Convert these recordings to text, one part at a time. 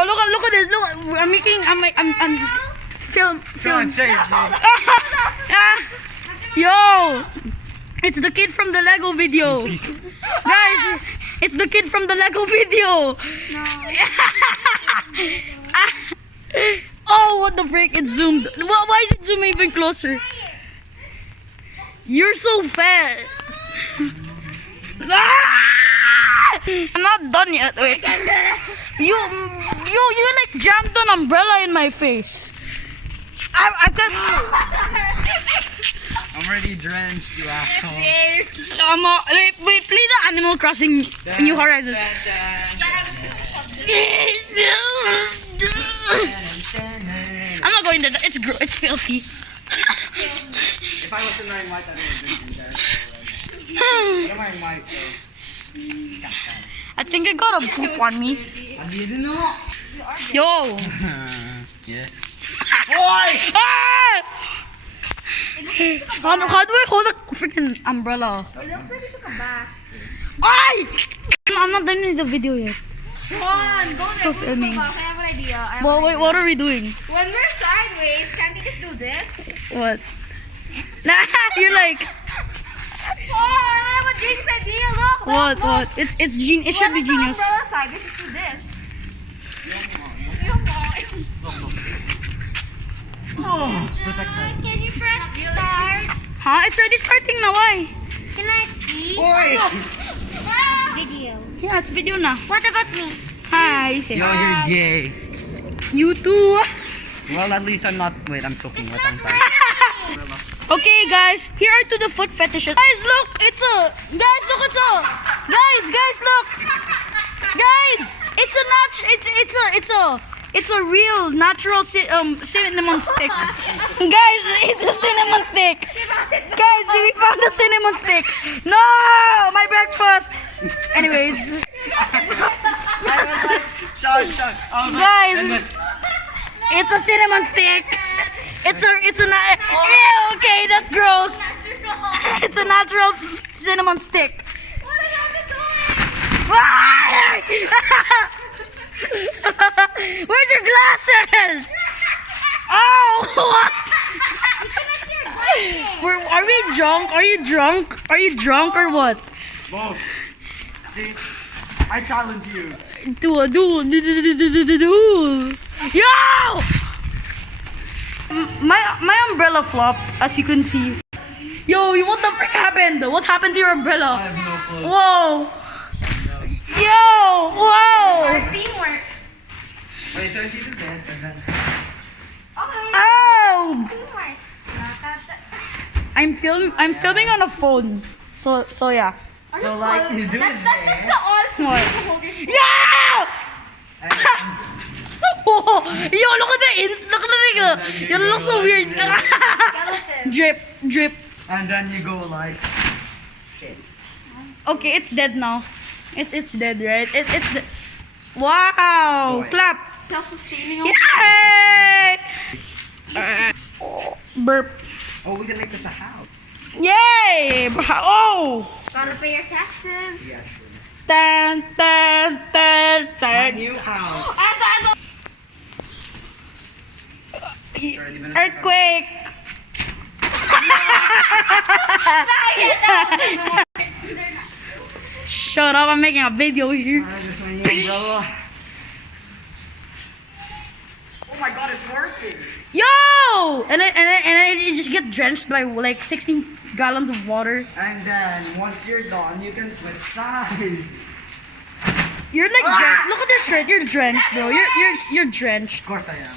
Oh, look at this. Look, I'm film. Yo, it's the kid from the Lego video, guys. It's the kid from the Lego video. Oh, what the frick! It zoomed. Why is it zooming even closer? You're so fat. I'm not done yet. Wait. You like jammed an umbrella in my face. I can't. I'm already drenched, you asshole. Wait, play the Animal Crossing New Horizons. I'm not going to. It's filthy. If I wasn't wearing white, I would be there. I'm wearing white, so. I think I got a poop on me. Yo. Yeah. Ah! How do I hold a freaking umbrella? I'm not done with the video yet. Come on, don't So filming. I have an idea. Well, wait, what are we doing? When we're sideways, can't we just do this? What? Nah, you're like Oh, I have a genius idea. Look. what? It should be genius. Umbrella side, let's just do this. Can you press start? Huh? It's already starting now. Why? Can I see? Video. Yeah, it's video now. What about me? Hi, say Yo, hi. you're gay. You too. Well, at least I'm not. Wait, I'm soaking wet. I'm tired. Okay, guys. Here are to the foot fetishes. Guys, look. It's a. Guys, look. It's a. Guys, look. Guys, it's a It's a real natural cinnamon stick. Guys, it's a cinnamon stick. Guys, we found a cinnamon stick. No, my breakfast. Anyways, Shut. guys, it's a cinnamon stick. It's a ew, okay, that's gross. It's a natural cinnamon stick. Where's your glasses? Oh, what? Are we drunk? Are you drunk? Are you drunk or what? Both. See, I challenge you. Do. Yo! My umbrella flopped, as you can see. Yo, what the frick happened? What happened to your umbrella? I have no clue. Whoa! Yo! Whoa! Teamwork. Wait, so if you do this and then. Okay. Oh! Teamwork. I'm filming on a phone. So yeah. So like you do it That's there. the honest What? holder. Yeah! And Oh, yo, look at the look at the you look so weird. Skeleton. Drip. then you go like. Okay, it's dead now. It's dead, right? It's dead. Wow! Boy. Clap. Self-sustaining. Yay! Burp. Oh, we can make this a house. Yay! Oh! Gotta pay your taxes. Yeah, sure. Tan. My new house. Earthquake. Shut up! I'm making a video here. Alright, this one, the umbrella. Oh my god, it's working. Yo! And then you just get drenched by like 16 gallons of water. And then once you're done, you can switch sides. You're like drenched. Look at this shirt. You're drenched, bro. You're drenched. Of course I am.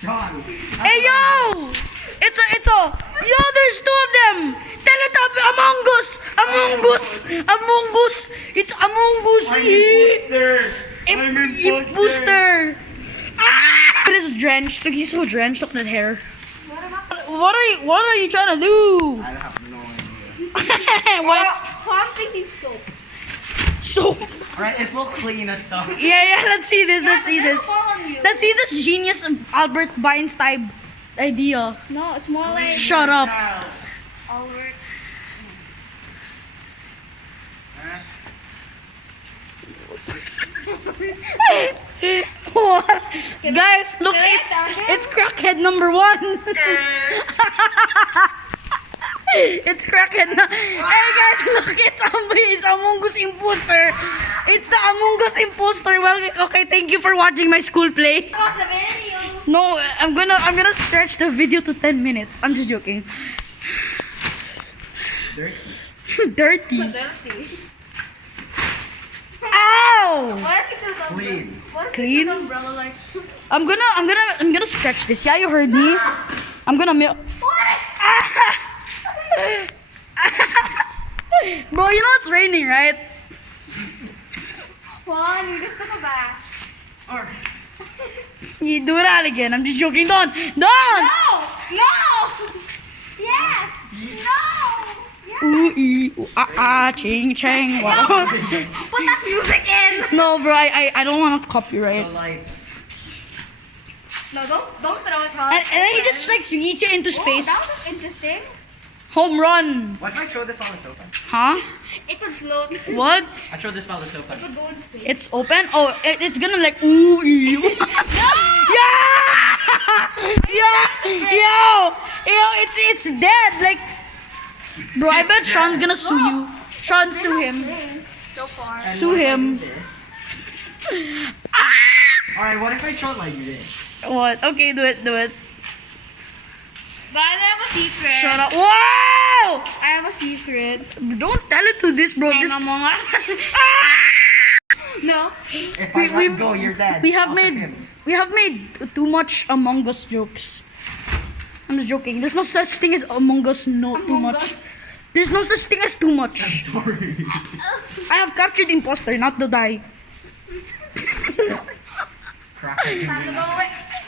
John. Hey yo! It's a yo. There's two of them. Teletubby, Among Us. It's Among Us. Booster. Ah! It is drenched. Look, he's so drenched. Look at that hair. What are you trying to do? I have no idea. What? Tom thinks he's soap. So Alright, it will clean itself. yeah. Let's see this. Let's see this. Fall on you. Let's see this genius Albert Einstein idea. No, it's more like Shut up. Albert. What? Guys, look, it's crackhead number 1. It's crackhead. Hey guys, look, it's Among Us imposter. It's the Among Us imposter. Well, okay, thank you for watching my school play. No, I'm gonna stretch the video to 10 minutes. I'm just joking. Dirty. Ow! Clean. Clean? I'm gonna stretch this. Yeah, you heard me. I'm gonna Bro, you know it's raining, right? Juan, you just took a bath. You do that again. I'm just joking. Don't! No! Yes! No! Yes! Ooh, ee, ooh, ching, chang. Wow. Put that music in! No, bro, I don't want to copyright. So like, No, don't throw it, Juan. And then he just like yeets it into Oh, space. that was interesting. Home run. what if I throw this while it's open? Huh? It would float. It What? I throw this while it's open. would go in space. It's open? Oh, it's gonna like ooh, ee. Yeah! Yo! It's dead. Like, bro, I bet Sean's gonna sue you. Sean, sue him. So far. Sue him. Alright, what if I throw it like this? What? Okay, do it. Guys, I have a secret. Shut up. Wow! I have a secret. Don't tell it to this, bro. And This. Among Us. No. If I let go, you're dead. We have I'll made him. too much Among Us jokes. I'm just joking. There's no such thing as Among Us. No, too Among much. Us. There's no such thing as too much. Sorry. I have captured imposter, not the die.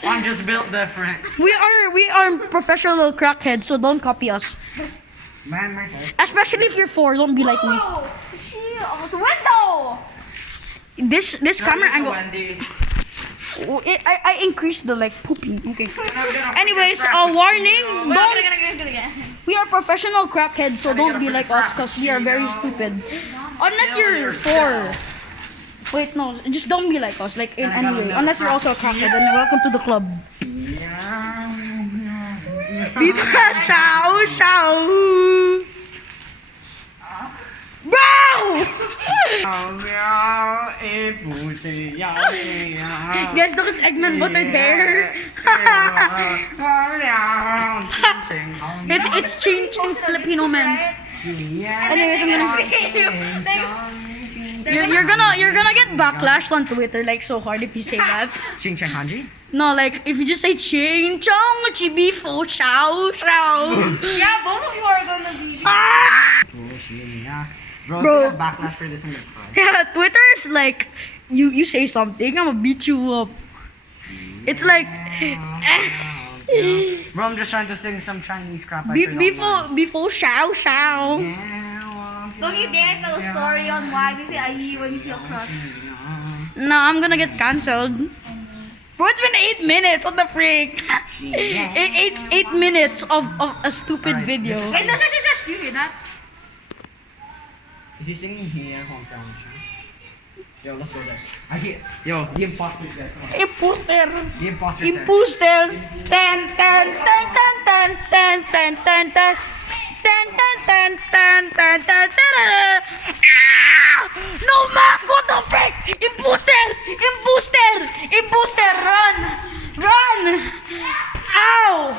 I'm just built different. We are professional crackheads, so don't copy us. Man, my head. Especially if you're 4, don't be like me. Oh, shield. Window. This camera angle. Wendy. I increased the like pooping. Okay. Anyways, a warning. Don't. We are professional crackheads, so don't be like us, cause we are very stupid. Unless you're 4. Wait, no, just don't be like us. Like in any way. Unless you're also a crackhead, then welcome to the club. Show, show. Bro! Guys, look at Eggman buttered hair. It's change in Filipino man. Anyways, I'm gonna. You're gonna get backlash on Twitter like so hard if you say that. Ching Chang Hanji? No, like if you just say ching chong chibi fo shao shao. Yeah, both of you are gonna be. Bro, Bro. if you get backlash for this, I'm gonna cry. Yeah, Twitter is like you say something, I'm gonna beat you up. It's like Bro, I'm just trying to sing some Chinese crap. I forgot before shao shao. Don't you dare tell a story on why we say ayi when you see a crush. No, I'm gonna get cancelled. Bro, it's been 8 minutes. What the freak? 8 minutes of a stupid Alright, video. this is- Wait, no, shush. Do you hear that? Is he singing here, hometown? Yo, let's go there. I hear. Yo, the imposter's there. Come on. Imposter. The imposter's there. Imposter. Ten. No mask. What the frick? Imposter. Run. Ow.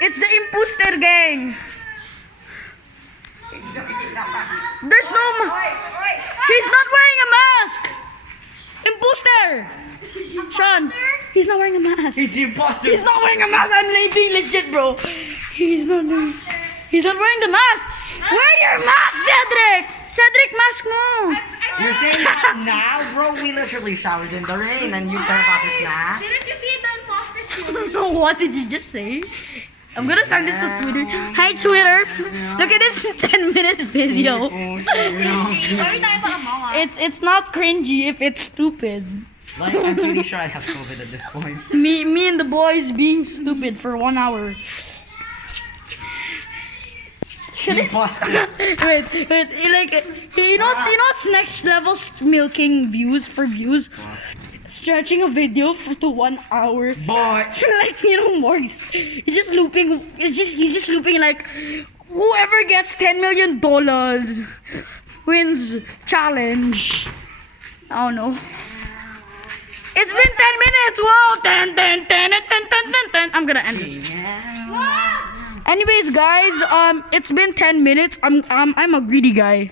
It's the imposter gang. There's no He's not wearing a mask. Imposter. Sean, he's not wearing a mask. He's the imposter. He's not wearing a mask. I'm being legit, bro. He's not wearing the mask. Wear your mask, Cedric. Cedric, mask mo. You're saying that now, bro? We literally showered in the rain, and you care about this now. Didn't you see the imposter too? No, what did you just say? I'm gonna send this to Twitter. Hi, Twitter. Look at this 10-minute video. Why are we talking about Among Us? It's not cringy if it's stupid. Like, I'm pretty sure I have COVID at this point. Me and the boys being stupid for 1 hour. Should I Imposter. wait, like you know what's next level milking views for views? stretching a video to 1 hour. Boy. Like, you know, Morris. He's just looping. He's just looping like, whoever gets $10 million wins challenge. I don't know. It's been 10 minutes. Wow. Dun, dun, dun, dun, dun, dun, dun. I'm gonna end this. Anyways, guys, it's been 10 minutes. I'm a greedy guy.